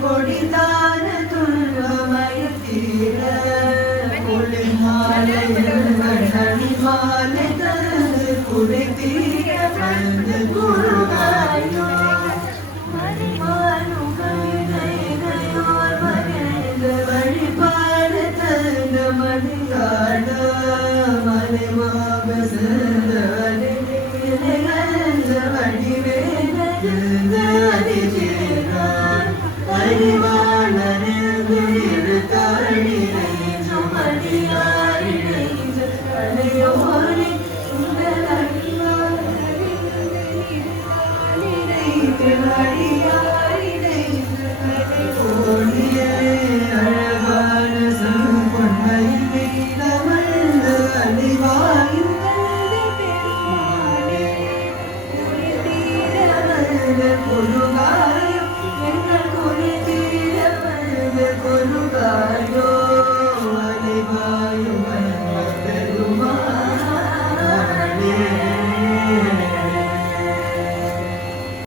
கொடிதான துன்பமயத்தீர ஒளி மாலை மாலை தனது குறை தீர வந்து குருவாயோ மணிமாலும் கையோர் மகிழ்ந்த வழிபாடு தந்த மணிகாட மலைவாக சிறந்த வடிவேந்த அதிஜேரான் அறிவாளரில் இருத்தாழினை சுமதியாரினை அலையோரி அழகான பொன்மையில் மீதமல்ல அழிவாயும் கொலுகாயோ எங்கள் குறி தீர கொலுகாயோ